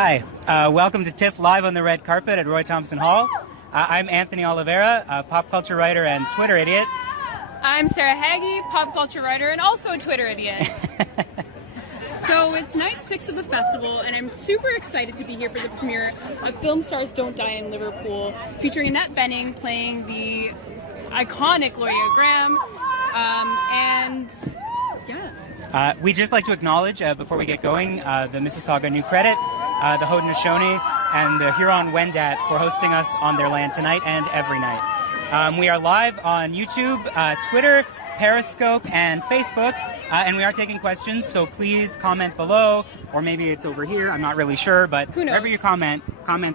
Hi, welcome to TIFF Live on the Red Carpet at Roy Thompson Hall. I'm Anthony Oliveira, a pop culture writer and Twitter idiot. I'm Sarah Hagee, pop culture writer and also a Twitter idiot. So it's night 6 of the festival, and I'm super excited to be here for the premiere of Film Stars Don't Die in Liverpool, featuring Annette Bening playing the iconic Gloria Graham, and yeah. We'd just like to acknowledge, before we get going, the Mississauga New Credit, the Haudenosaunee, and the Huron-Wendat for hosting us on their land tonight and every night. We are live on YouTube, Twitter, Periscope, and Facebook, and we are taking questions, so please comment below, or maybe it's over here, I'm not really sure, but who knows? Wherever you comment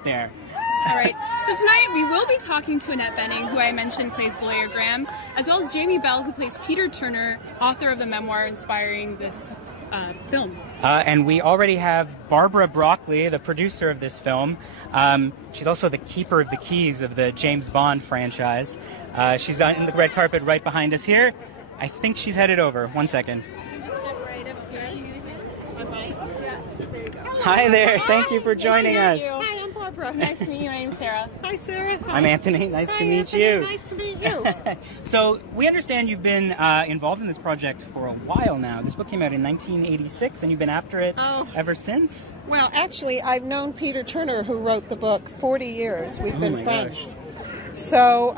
there. All right, so tonight we will be talking to Annette Bening, who I mentioned plays Gloria Graham, as well as Jamie Bell, who plays Peter Turner, author of the memoir inspiring this film. And we already have Barbara Broccoli, the producer of this film. She's also the keeper of the keys of the James Bond franchise. She's on the red carpet right behind us here. I think she's headed over. One second. You just step right up here. On my? Yeah, there you go. Hi there. Thank you for joining us. Hi, I'm Barbara. Nice to meet you. My name's Sarah. Hi, Sarah. Hi. I'm Anthony. Nice to meet Anthony. you. Nice to meet you. So we understand you've been involved in this project for a while now. This book came out in 1986, and you've been after it ever since? Well, actually, I've known Peter Turner, who wrote the book, 40 years. We've been friends. Gosh. So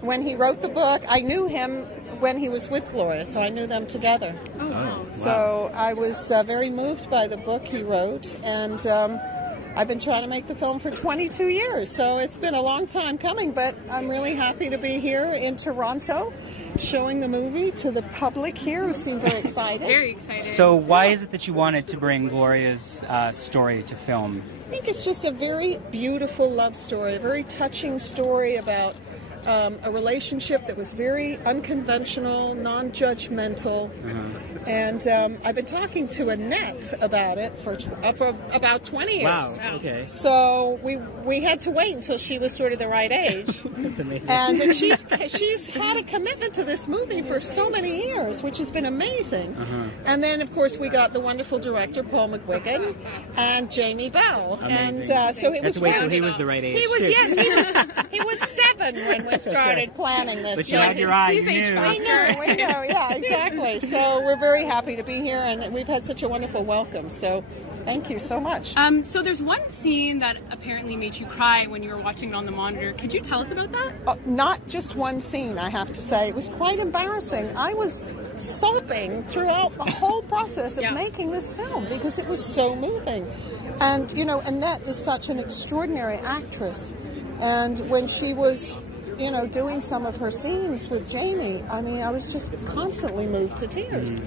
when he wrote the book, I knew him when he was with Gloria, so I knew them together. Oh, wow. So I was very moved by the book he wrote, and I've been trying to make the film for 22 years, so it's been a long time coming, but I'm really happy to be here in Toronto showing the movie to the public here, who seem very excited. Very excited. So why is it that you wanted to bring Gloria's story to film? I think it's just a very beautiful love story, a very touching story about a relationship that was very unconventional, non-judgmental, and I've been talking to Annette about it for about 20 years. Wow, okay. So we had to wait until she was sort of the right age. That's amazing. But she's had a commitment to this movie for so many years, which has been amazing. And then, of course, we got the wonderful director, Paul McGuigan, and Jamie Bell. Amazing. And so it was wait till he was the right age. He was, yes, he was 7 when we started planning this. But you had your eye, Please you age knew. faster. We know, yeah, exactly. So we're very happy to be here, and we've had such a wonderful welcome. So thank you so much. So there's one scene that apparently made you cry when you were watching it on the monitor. Could you tell us about that? Not just one scene, I have to say. It was quite embarrassing. I was sobbing throughout the whole process of making this film because it was so moving. And, you know, Annette is such an extraordinary actress. And when she was, you know, doing some of her scenes with Jamie, I mean, I was just constantly moved to tears.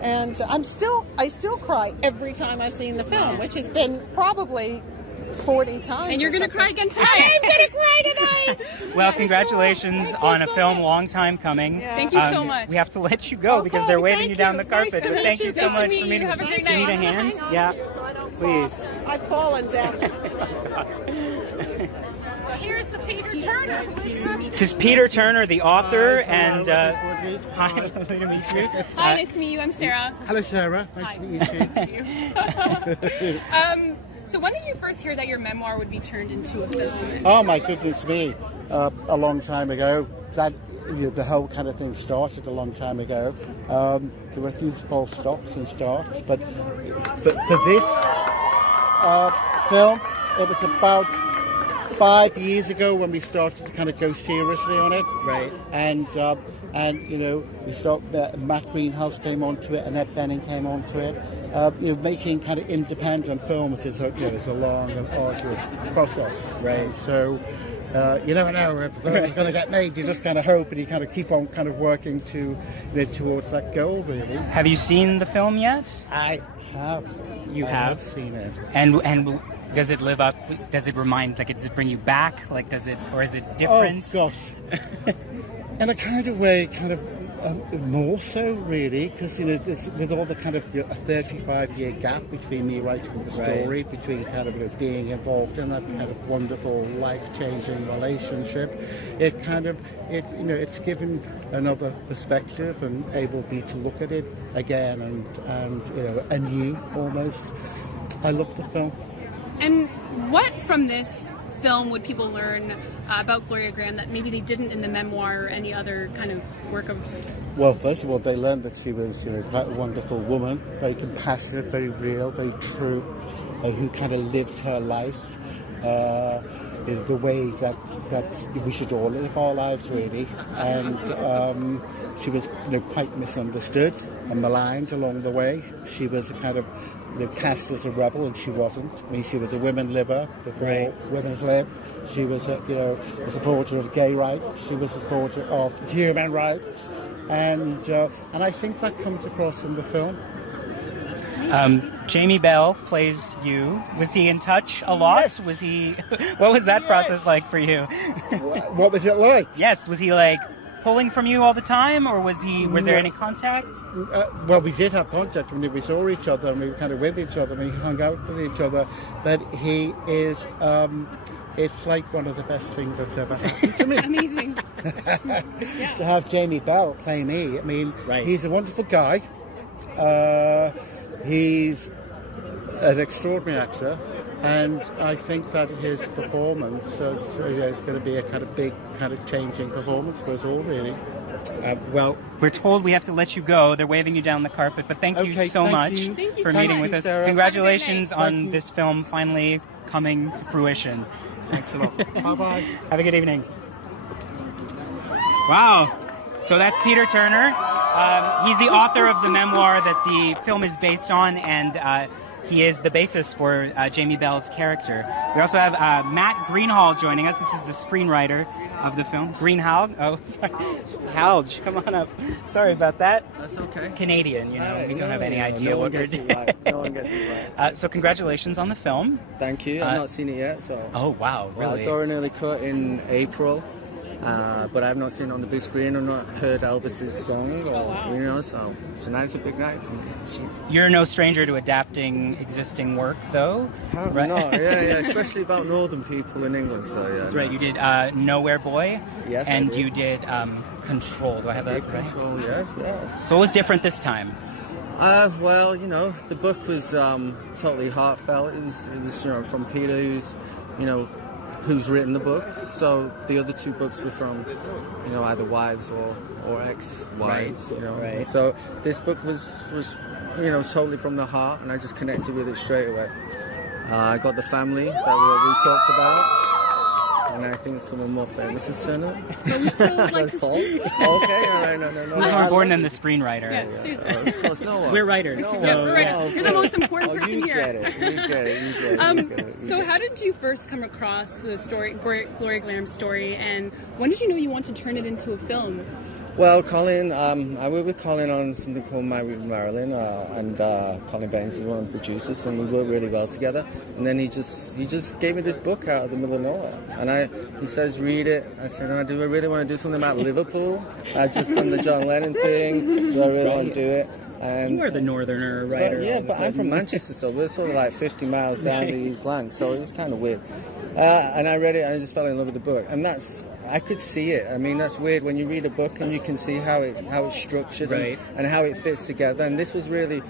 And I still cry every time I've seen the film, which has been probably 40 times. And you're going to cry again tonight. I'm going to cry tonight. Well, congratulations on a film long time coming. Yeah. Thank you so much. We have to let you go because they're waving you down the carpet. Nice to But meet thank you. you so Nice to much meet for you. meeting. Have a great Do you need a night. hand? Hang on Yeah. here so I don't Please. fall. I've fallen down. So here's the Peter Turner. This is Peter Turner, the author, and hi, lovely to meet you. Hi, nice to meet you. I'm Sarah. Hello, Sarah. Nice to meet you. So when did you first hear that your memoir would be turned into a film? Oh my goodness me! A long time ago. That the whole kind of thing started a long time ago. There were a few false stops and starts, but for this film, it was about 5 years ago when we started to kind of go seriously on it. Right. And you know, we started. Matt Greenhouse came onto it, Annette Bening came onto it. You know, making kind of independent films is a long and arduous process. Right. So you never know if it's going to get made. You just kind of hope, and you kind of keep on kind of working towards that goal. Really. Have you seen the film yet? I have. You I have seen it. And does it live up? Does it remind? Like, does it bring you back? Like, does it, or is it different? Oh gosh. In a kind of way, kind of more so, really, because, you know, it's, with all the kind of a 35-year gap between me writing the story, between kind of, you know, being involved in that kind of wonderful, life-changing relationship, it kind of, you know, it's given another perspective and able me to look at it again and you know, anew almost. I love the film. And what from this film would people learn about Gloria Grahame that maybe they didn't in the memoir or any other kind of work of... Well, first of all, they learned that she was, quite a wonderful woman, very compassionate, very real, very true, who kind of lived her life the way that we should all live our lives, really. And she was, quite misunderstood and maligned along the way. She was a kind of cast as a rebel, and she wasn't. I mean, she was a women libber before women's lib. She was a supporter of gay rights. She was a supporter of human rights, and I think that comes across in the film. Jamie Bell plays you. Was he in touch a lot? Yes. Was he? What was that process like for you? What was it like? Yes. Was he like pulling from you all the time, or was there any contact? Well, we did have contact. We saw each other, and we were kind of with each other, and we hung out with each other. But he is, it's like one of the best things that's ever happened to me. Amazing. To have Jamie Bell play me, I mean, he's a wonderful guy. He's an extraordinary actor, and I think that his performance is going to be a kind of big, kind of changing performance for us all, really. Well, we're told we have to let you go. They're waving you down the carpet, but thank you so much for meeting with us. Sarah. Congratulations on this film finally coming to fruition. Thanks a lot. Bye-bye. Have a good evening. Wow. So that's Peter Turner. He's the author of the memoir that the film is based on, and he is the basis for Jamie Bell's character. We also have Matt Greenhalgh joining us. This is the screenwriter of the film. Greenhalgh? Oh, sorry. Halge, come on up. Sorry about that. That's okay. Canadian, we don't have any idea what we're doing. No one gets it right. So congratulations on the film. Thank you. I've not seen it yet, so... Oh, wow, really? Well, I saw an early cut in April. But I've not seen it on the big screen. I've not heard Elvis's song, so tonight's a big night for me. You're no stranger to adapting existing work, though. Right? No, yeah, especially about northern people in England. So yeah, that's right. You did Nowhere Boy, yes, and you did Control. Do I have that right? Control, yes. So what was different this time? Well, the book was totally heartfelt. It was from Peter, who's written the book. So the other two books were from, either wives or ex-wives. Right. So this book was totally from the heart, and I just connected with it straight away. I got the family that we talked about. And I think someone more famous is Turner. Like Paul. Okay, all right, no. Who's more important than the screenwriter? Yeah, seriously. No one. We're writers. No so we're writers. You're the most important person you here. Get it. You get it. So how did you first come across the story, Gloria Grahame's story, and when did you know you wanted to turn it into a film? Well, Colin, I worked with Colin on something called Married with Marilyn, and Colin Baines is one of the producers, and we worked really well together. And then he just gave me this book out of the middle of nowhere, and he says, read it. I said, I really want to do something about Liverpool. I've just done the John Lennon thing. Do I really want to do it? And you are the northerner writer. But I'm from Manchester, so we're sort of like 50 miles down the East Lang, so it was kind of weird. And I read it, and I just fell in love with the book, and I could see it. I mean, that's weird when you read a book and you can see how it's structured and how it fits together. And this was really,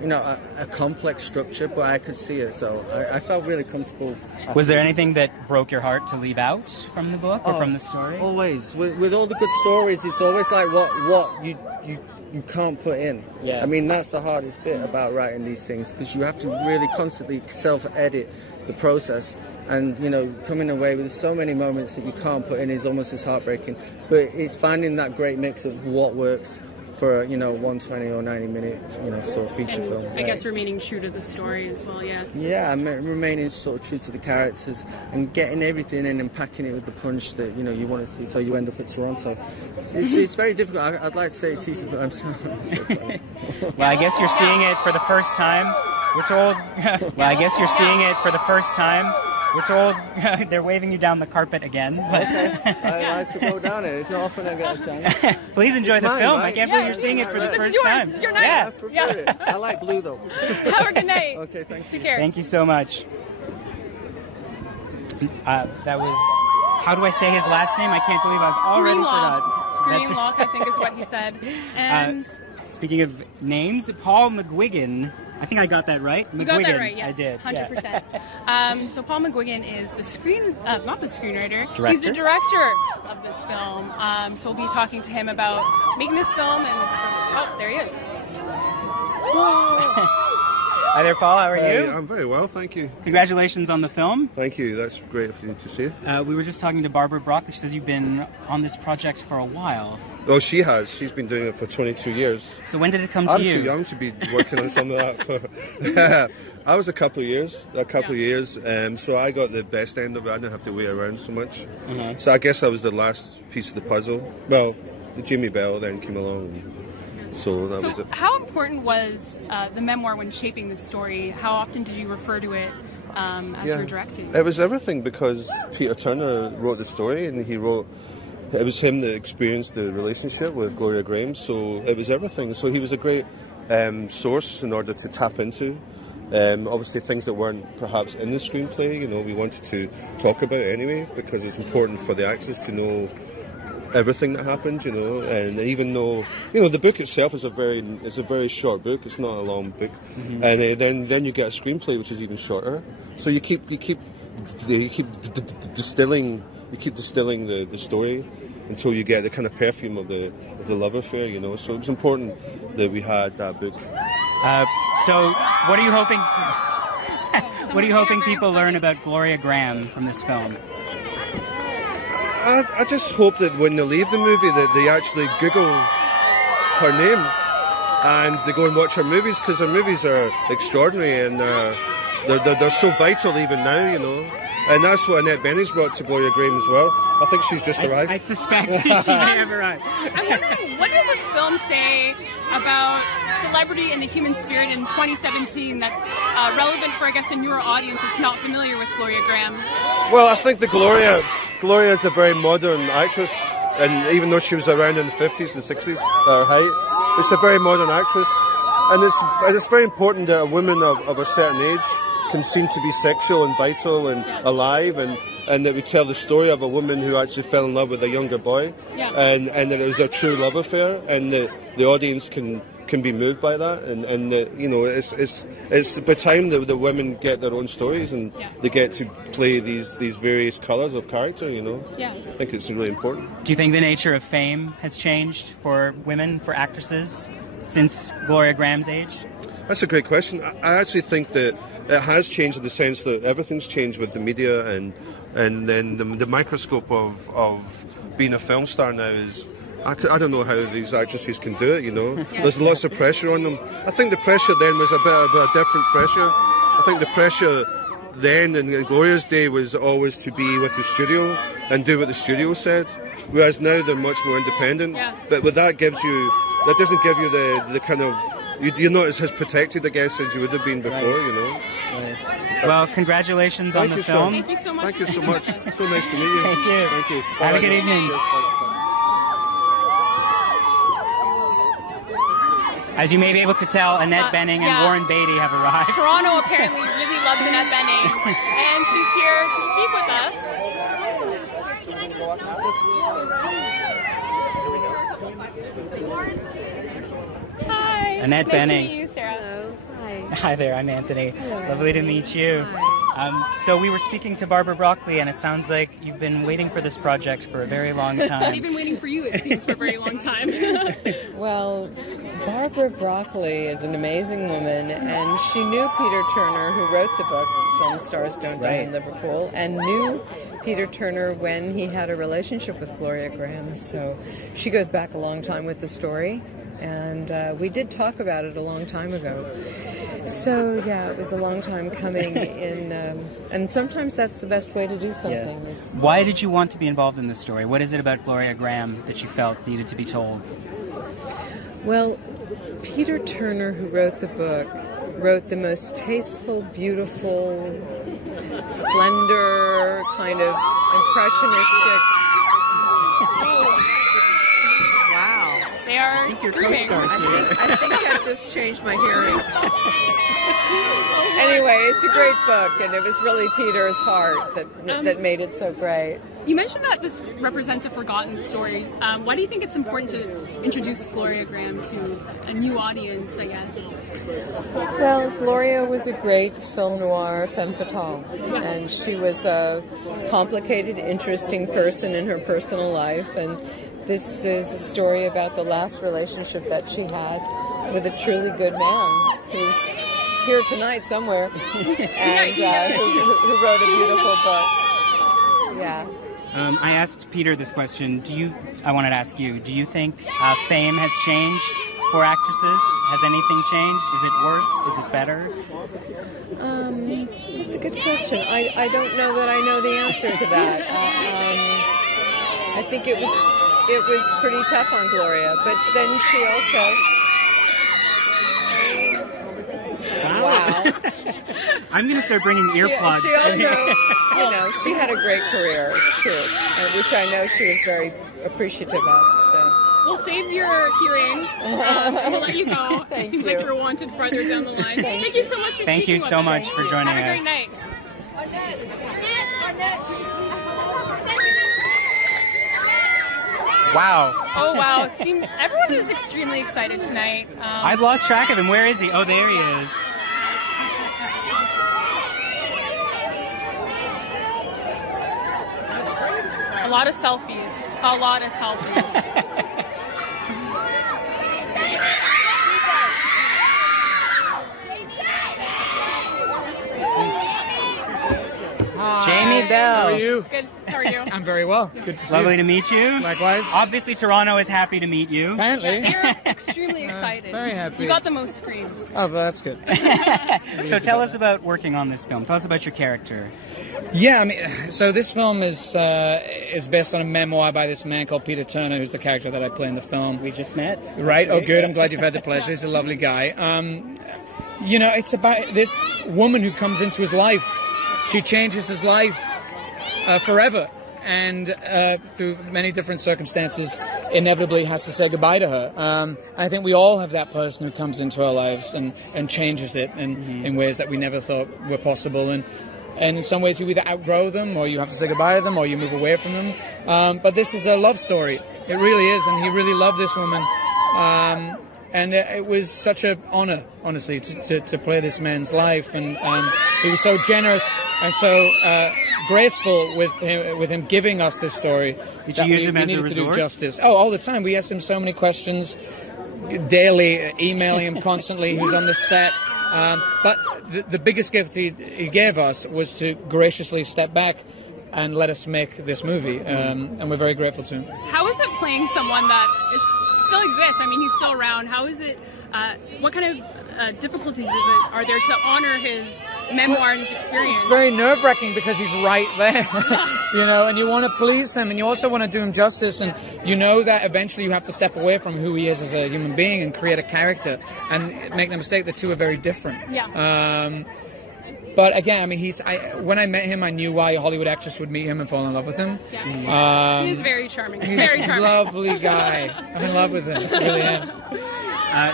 a complex structure, but I could see it. So I felt really comfortable. Was there anything that broke your heart to leave out from the book or from the story? Always. With all the good stories, it's always like what you can't put in. Yeah. I mean, that's the hardest bit about writing these things, because you have to really constantly self-edit the process. And, coming away with so many moments that you can't put in is almost as heartbreaking. But it's finding that great mix of what works for, 120 or 90 minute, sort of feature film. I guess remaining true to the story as well, yeah. Yeah, remaining sort of true to the characters and getting everything in and packing it with the punch that, you want to see, so you end up at Toronto. It's very difficult. I'd like to say it's easy, but I'm so Well, I guess you're seeing it for the first time. We're told... Well, I guess you're seeing it for the first time. We're told they're waving you down the carpet again. But okay. I like to go down it. It's not often I get a chance. Please enjoy the film. Right? I can't believe you're seeing it for the first time. This is your night. Yeah. I prefer it. I like blue, though. Have a good night. Okay, thank you. Take care. Thank you so much. That was... How do I say his last name? I can't believe I've already forgot. Greenlock, I think is what he said. And... Speaking of names, Paul McGuigan I think I got that right. You got that right, yes. I did. 100%. So Paul McGuigan is the not the screenwriter. Director? He's the director of this film. So we'll be talking to him about making this film and... Oh, there he is. Hi there, Paul. How are you? I'm very well, thank you. Congratulations on the film. Thank you. That's great for you to see. We were just talking to Barbara Broccoli. She says you've been on this project for a while. Well, she has. She's been doing it for 22 years. So when did it come to you? I'm too young to be working on some of that. I was a couple of years. So I got the best end of it. I didn't have to wait around so much. So I guess I was the last piece of the puzzle. Well, Jimmy Bell then came along. So that was it. How important was the memoir when shaping the story? How often did you refer to it as you were directing? It was everything because Peter Turner wrote the story and he wrote... It was him that experienced the relationship with Gloria Grahame, so it was everything. So he was a great source in order to tap into. Obviously things that weren't perhaps in the screenplay, we wanted to talk about anyway because it's important for the actors to know everything that happened, and even though the book itself is a very short book, it's not a long book, and then you get a screenplay which is even shorter. So you keep distilling the story until you get the kind of perfume of the love affair, So it was important that we had that book. So what are you hoping? What are you hoping people learn about Gloria Grahame from this film? I just hope that when they leave the movie that they actually Google her name and they go and watch her movies, because her movies are extraordinary and they're so vital even now, And that's what Annette Bening's brought to Gloria Grahame as well. I think she's just arrived. I suspect she may have arrived. I'm wondering, what does this film say about celebrity and the human spirit in 2017 that's relevant for, I guess, a newer audience that's not familiar with Gloria Grahame? Well, I think Gloria is a very modern actress, and even though she was around in the 50s and 60s, her height, it's a very modern actress, and it's very important that a woman of a certain age can seem to be sexual and vital and alive, and that we tell the story of a woman who actually fell in love with a younger boy, and that it was a true love affair, and the audience can be moved by that, and it's by time that the women get their own stories and they get to play these various colours of character, I think it's really important. Do you think the nature of fame has changed for women, for actresses, since Gloria Grahame's age? That's a great question. I actually think that it has changed in the sense that everything's changed with the media, and then the microscope of being a film star now is... I don't know how these actresses can do it, There's lots of pressure on them. I think the pressure then was a bit of a different pressure. I think the pressure then in Gloria's day was always to be with the studio and do what the studio said, whereas now they're much more independent. But what that gives you, that doesn't give you the kind of... You're not as protected, I guess, as you would have been before, Well, congratulations on the film. Thank you so much. Thank you so much. So nice to meet you. Thank you. Thank you. Have a good evening. As you may be able to tell, Annette Bening and Warren Beatty have arrived. Toronto apparently really loves Annette Bening, and she's here to speak with us. Hi. Annette Nice Bening. to meet you, Sarah. Hello. Hi. Hi there, I'm Anthony. Hello, Lovely to Anthony. meet you. Hi. So we were speaking to Barbara Broccoli, and it sounds like you've been waiting for this project for a very long time. We've been waiting for you, it seems, for a very long time. Well, Barbara Broccoli is an amazing woman, and she knew Peter Turner, who wrote the book, Film Stars Don't Die in Liverpool, and knew Peter Turner when he had a relationship with Gloria Grahame. So she goes back a long time with the story, and we did talk about it a long time ago. So, yeah, it was a long time coming in, and sometimes that's the best way to do something. Is Why did you want to be involved in this story? What is it about Gloria Grahame that you felt needed to be told? Well, Peter Turner, who wrote the book, wrote the most tasteful, beautiful, slender, kind of impressionistic... They are screaming. I think I've just changed my hearing. Anyway, it's a great book, and it was really Peter's heart that made it so great. You mentioned that this represents a forgotten story. Why do you think it's important to introduce Gloria Graham to a new audience, I guess? Well, Gloria was a great film noir femme fatale, and she was a complicated, interesting person in her personal life, and this is a story about the last relationship that she had with a truly good man who's here tonight somewhere, and who wrote a beautiful book. Yeah. I asked Peter this question. I wanted to ask you, do you think fame has changed for actresses? Has anything changed? Is it worse? Is it better? That's a good question. I don't know that I know the answer to that. I think it was pretty tough on Gloria, but then she also... Wow. I'm going to start bringing earplugs. She also, she had a great career, too, which I know she was very appreciative of, so... We'll save your hearing. We'll let you go. It seems like you're wanted farther down the line. Thank you so much for speaking with us. Thank you so much for joining us. Have a great night. Wow. Oh, wow. Everyone is extremely excited tonight. I've lost track of him. Where is he? Oh, there he is. A lot of selfies. A lot of selfies. Jamie Bell. How are you? Good. How are you? I'm very well. Good to see you. Lovely to meet you. Likewise. Obviously, Toronto is happy to meet you. Apparently. You're extremely excited. Very happy. You got the most screams. Oh, well, that's good. So tell us about working on this film. Tell us about your character. Yeah, I mean, so this film is based on a memoir by this man called Peter Turner, who's the character that I play in the film. We just met. Right? Oh, good. I'm glad you've had the pleasure. He's a lovely guy. It's about this woman who comes into his life. She changes his life forever, and through many different circumstances, inevitably has to say goodbye to her. I think we all have that person who comes into our lives and changes it in ways that we never thought were possible. And in some ways, you either outgrow them, or you have to say goodbye to them, or you move away from them. But this is a love story. It really is, and he really loved this woman. And it was such an honor, honestly, to play this man's life. And he was so generous and so graceful with him giving us this story. Did you use him as a resource? To do justice. Oh, all the time. We asked him so many questions daily, emailing him constantly. He was on the set. But the biggest gift he gave us was to graciously step back and let us make this movie. And we're very grateful to him. How is it playing someone that still exists? I mean, he's still around. How is it? What kind of difficulties are there to honor his memoir and his experience? It's very nerve-wracking because he's right there, and you want to please him, and you also want to do him justice, and you know that eventually you have to step away from who he is as a human being and create a character. And make no mistake, the two are very different. Yeah. But again, I mean, when I met him, I knew why a Hollywood actress would meet him and fall in love with him. Yeah. He is very charming. He's very charming. A lovely guy. I'm in love with him. I really am.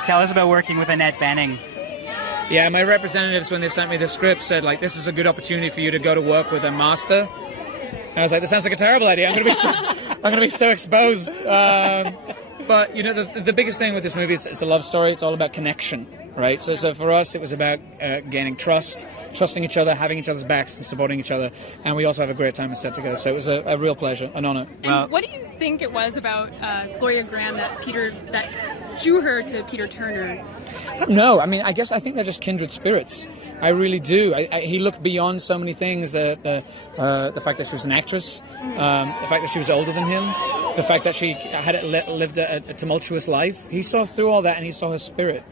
Tell us about working with Annette Bening. Yeah, my representatives, when they sent me the script, said, this is a good opportunity for you to go to work with a master. And I was like, this sounds like a terrible idea. I'm going to be so exposed. But, the biggest thing with this movie, it's a love story. It's all about connection, right? So for us, it was about gaining trust, trusting each other, having each other's backs, and supporting each other. And we also have a great time on set together. So it was a real pleasure, an honor. And what do you think it was about Gloria Graham that drew her to Peter Turner? I don't know. I mean, I think they're just kindred spirits. I really do. He looked beyond so many things. The fact that she was an actress, the fact that she was older than him, the fact that she had lived a tumultuous life. He saw through all that, and he saw her spirit.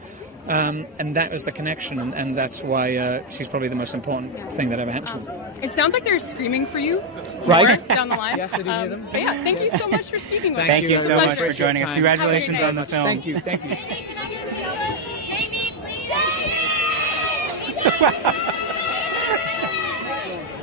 And that was the connection, and that's why she's probably the most important thing that ever happened to her. It sounds like they're screaming for you right down the line. Yes, I do hear them. But yeah, thank you so much for speaking with us. Thank you so much for joining us. Congratulations on the film. Thank you.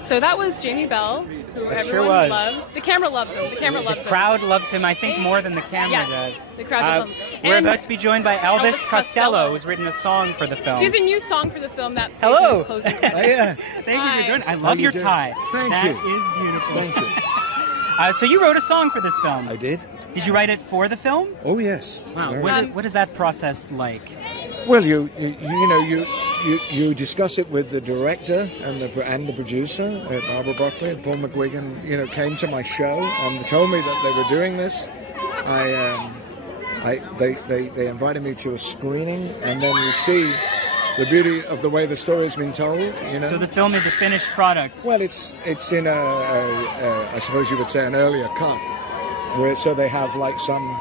So that was Jamie Bell who It everyone sure was. loves. The camera loves him. The camera loves him. The crowd loves him, I think, more than the camera does. Yes, the crowd does love him. We're And about to be joined by Elvis Costello, who's written a song for the film. So he has a new song for the film that plays in Hello. the closing Thank you for joining. I love your tie. Thank That you. is beautiful. Thank you. So you wrote a song for this film. I did. Did you write it for the film? Oh yes. Wow. Very- What is that process like? Well, you discuss it with the director and the producer, Barbara Broccoli and Paul McGuigan. Came to my show and told me that they were doing this. They invited me to a screening, and then you see the beauty of the way the story has been told. So the film is a finished product. Well, it's in I suppose you would say an earlier cut, so they have like some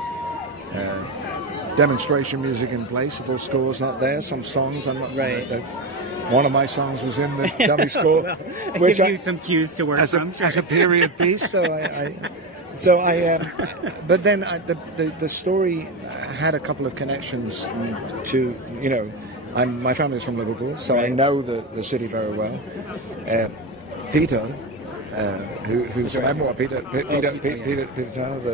demonstration music in place. The full score's not there. Some songs I'm not right. One of my songs was in the dummy score, well, which gives you some cues to work from. as a period piece. So but then the story had a couple of connections to my family's from Liverpool, so I know the city very well. Peter, whose memoir, Peter Turner,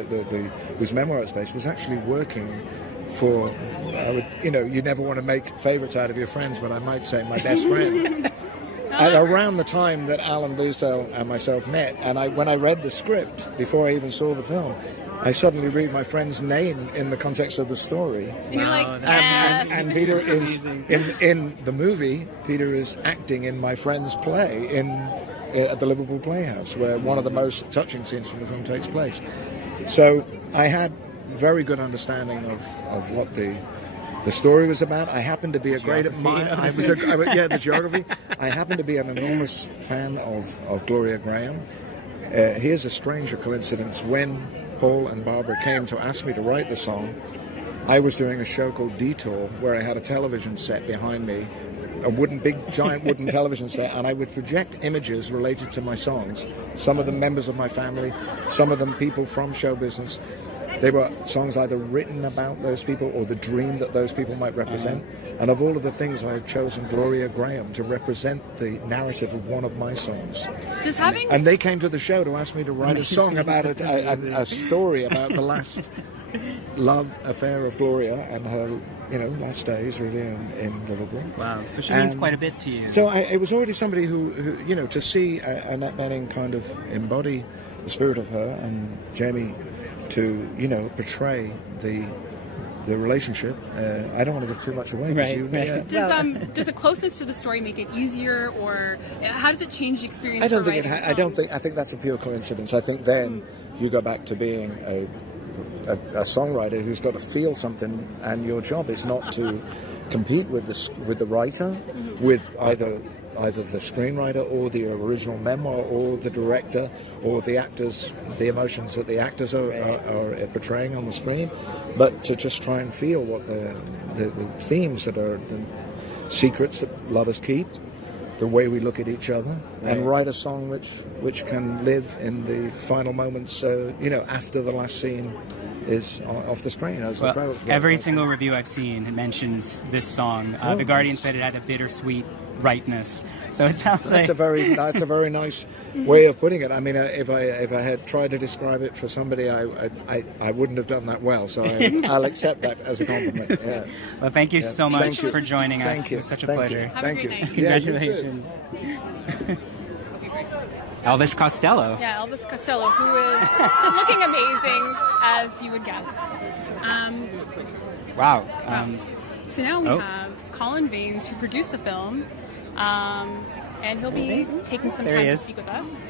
whose memoir it's based, was actually working for, you never want to make favourites out of your friends, but I might say my best friend. And around the time that Alan Bluesdale and myself met, and when I read the script before I even saw the film, I suddenly read my friend's name in the context of the story. And you're like, yes. And Peter is, in the movie, Peter is acting in my friend's play at the Liverpool Playhouse, where one of the most touching scenes from the film takes place. So I had very good understanding of what the story was about. I happened to be the geography. I happened to be an enormous fan of Gloria Graham. Here's a stranger coincidence. When Paul and Barbara came to ask me to write the song, I was doing a show called Detour, where I had a television set behind me, giant wooden television set, and I would project images related to my songs. Some of them members of my family, some of them people from show business. They were songs either written about those people or the dream that those people might represent. And of all of the things, I had chosen Gloria Graham to represent the narrative of one of my songs. And they came to the show to ask me to write a song about a story about the last love affair of Gloria and her, last days really in Liverpool. Wow, so she means quite a bit to you. So it was already somebody who to see Annette Bening kind of embody the spirit of her, and Jamie to portray the relationship. I don't want to give too much away. Right. Does the closeness to the story make it easier, or how does it change the experience? I think that's a pure coincidence. I think then you go back to being a songwriter who's got to feel something, and your job is not to compete with the writer, with either the screenwriter or the original memoir or the director or the actors, the emotions that the actors are portraying on the screen, but to just try and feel what the themes that are the secrets that lovers keep, the way we look at each other, and write a song which can live in the final moments, after the last scene is off the screen. Every single review I've seen mentions this song. The Guardian said it had a bittersweet rightness. So it sounds that's a very nice way of putting it. I mean, if I had tried to describe it for somebody, I wouldn't have done that well. So I'll accept that as a compliment. Yeah. Well, thank you so much for joining us. Thank you. It was such a pleasure. Thank you. Congratulations. Elvis Costello. Yeah, Elvis Costello, who is looking amazing, as you would guess. Wow. So now we have Colin Baines, who produced the film, and he'll be taking some time to speak with us.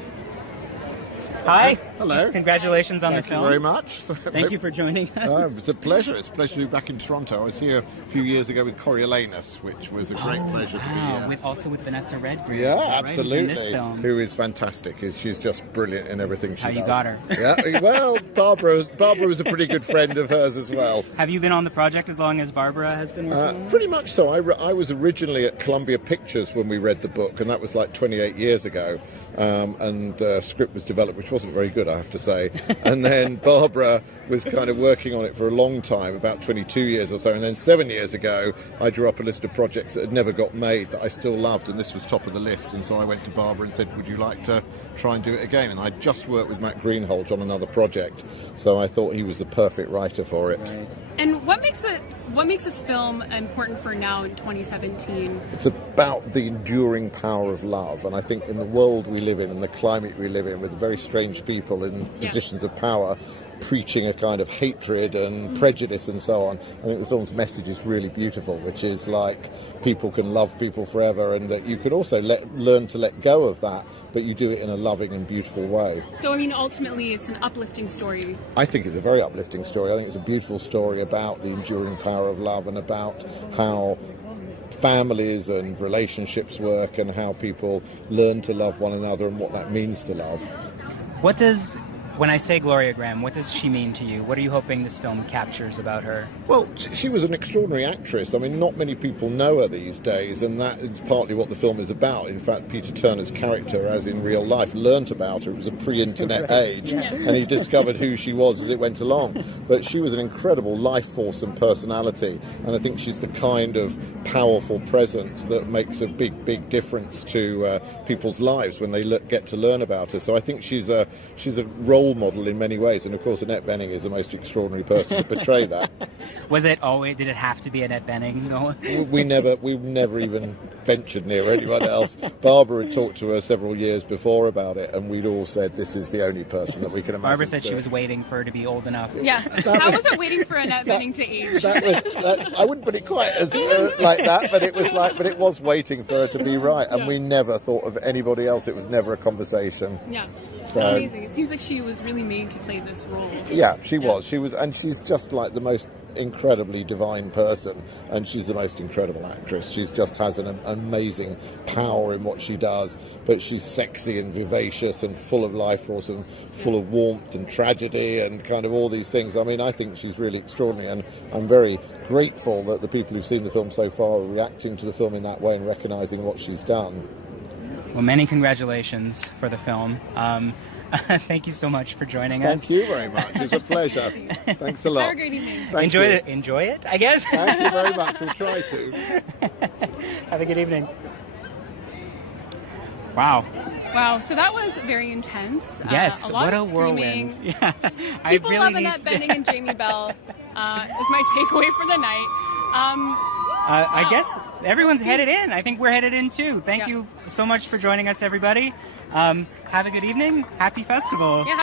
Hi. Hello. Congratulations on the film. Thank you very much. Thank you for joining us. It's a pleasure. It's a pleasure to be back in Toronto. I was here a few years ago with Coriolanus, which was a great pleasure to be here. Also with Vanessa Redgrave. Yeah, right? absolutely. In this film. Who is fantastic. She's just brilliant in everything she does. How you got her. Yeah, well, Barbara was a pretty good friend of hers as well. Have you been on the project as long as Barbara has been working on it? Pretty much so. I was originally at Columbia Pictures when we read the book, and that was like 28 years ago. and script was developed, which wasn't very good, I have to say. And then Barbara was kind of working on it for a long time, about 22 years or so, and then 7 years ago I drew up a list of projects that had never got made that I still loved, and this was top of the list. And so I went to Barbara and said, would you like to try and do it again? And I just worked with Matt Greenhalgh on another project, so I thought he was the perfect writer for it. Right. And what makes this film important for now in 2017? It's about the enduring power of love, and I think in the world we live in and the climate we live in, with very strange people in positions of power preaching a kind of hatred and prejudice and so on, I think the film's message is really beautiful, which is like people can love people forever, and that you can also learn to let go of that, but you do it in a loving and beautiful way. So, I mean, ultimately it's an uplifting story. I think it's a very uplifting story. I think it's a beautiful story about the enduring power of love and about how families and relationships work and how people learn to love one another and what that means to love. When I say Gloria Grahame, what does she mean to you? What are you hoping this film captures about her? Well, she was an extraordinary actress. I mean, not many people know her these days, and that is partly what the film is about. In fact, Peter Turner's character, as in real life, learnt about her. It was a pre-internet age, and he discovered who she was as it went along. But she was an incredible life force and personality, and I think she's the kind of powerful presence that makes a big, big difference to people's lives when they get to learn about her. So I think she's a role model in many ways, and of course Annette Bening is the most extraordinary person to portray that. Did it have to be Annette Bening? No. we never even ventured near anyone else. Barbara had talked to her several years before about it, and we'd all said this is the only person that we can imagine. Barbara said she was waiting for her to be old enough. Yeah. How was it waiting for Annette Bening to age? I wouldn't put it quite as like that, but it was waiting for her to be right, and we never thought of anybody else. It was never a conversation. Yeah. So, amazing. It seems like she was really made to play this role. Yeah, she was, and she's just like the most incredibly divine person, and she's the most incredible actress. She just has an amazing power in what she does, but she's sexy and vivacious and full of life force and full of warmth and tragedy and kind of all these things. I mean, I think she's really extraordinary, and I'm very grateful that the people who've seen the film so far are reacting to the film in that way and recognising what she's done. Well, many congratulations for the film. Thank you so much for joining us. Thank you very much. It's a pleasure. Thanks a lot. Have a great evening. Enjoy it, I guess. Thank you very much. We'll try to. Have a good evening. Wow. Wow, so that was very intense. Yes, a lot what of a whirlwind. Screaming. Yeah, People love Annette Bening and Jamie Bell. Is my takeaway for the night. I guess everyone's headed in. I think we're headed in too. Thank you so much for joining us, everybody. Have a good evening. Happy festival. Yeah.